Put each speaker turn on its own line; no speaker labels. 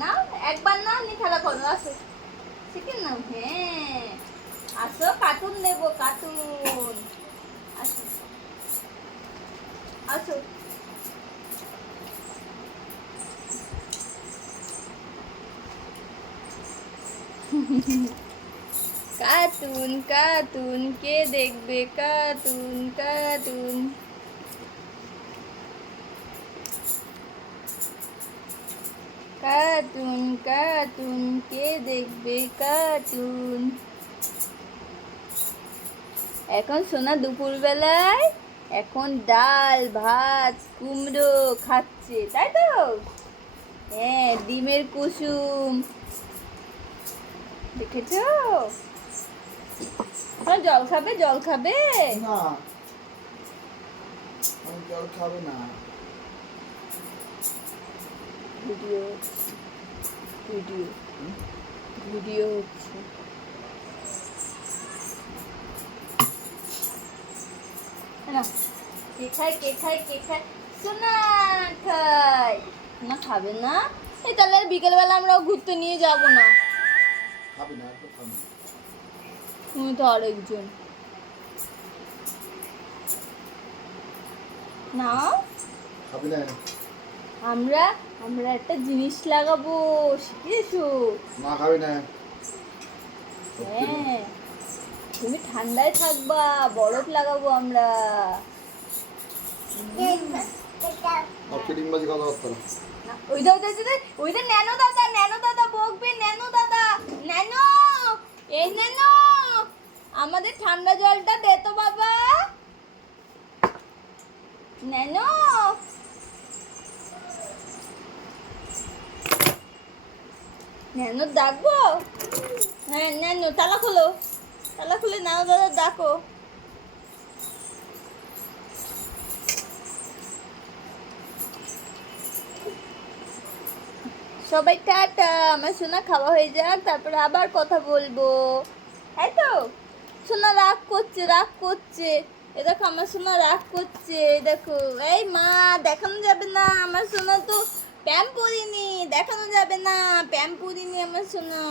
নাও। একবার নাও নি খেলা করো আসো। চিকেন নাও হ্যাঁ। আসো, কার্টুন দেবো কার্টুন। আসো আসো। কার্টুন কার্টুন, কে দেখবে কার্টুন কার্টুন। কার্টুন কার্টুন, কে দেখবে কার্টুন। এখন সোনা দুপুরবেলায় এখন ডাল, ভাত, কুমড়ো খাচ্ছে, তাই তো? হ্যাঁ ডিমের কুসুম। দেখেছ? সোনা জল খাবে জল খাবে।
না জল খাবে না।
ভিডিও ভিডিও ভিডিও হচ্ছে। কে খায় কে খায় কে খায়? সোনা খায়। না খাবে না। এই তাহলে বিকেলবেলা আমরা ঘুরতে নিয়ে যাব না।
খাবি না একটু খাবি না।
তুমি তো আরেকজন না
খাবি না
আমরা আমরা একটা জিনিস লাগাবো শিখেছো
না খাবি না
হ্যাঁ তুমি ঠান্ডায় থাকবা বরফ লাগাবো আমরা ওইটা ওইটা ওইটা ন্যানো দাদা ন্যানো দাদা বকবে ন্যানো দাদা ন্যানো এই ন্যানো আমাদের ঠান্ডা জলটা দে তো বাবা। ন্যানো ডাকবো? হ্যাঁ তালা তালা খুলে দাদা, ডাকো। সবাই টাটা, আমার সোনা খাওয়া হয়ে যাক, তারপরে আবার কথা বলব। তাই তো। সোনা রাগ করছে রাগ করছে। এ দেখো আমার সোনা রাগ করছে দেখো। এই মা, দেখানো যাবে না, আমার সোনা তো প্যাম পরিনি, দেখানো যাবে না, প্যাম পরিনি আমার সোনা।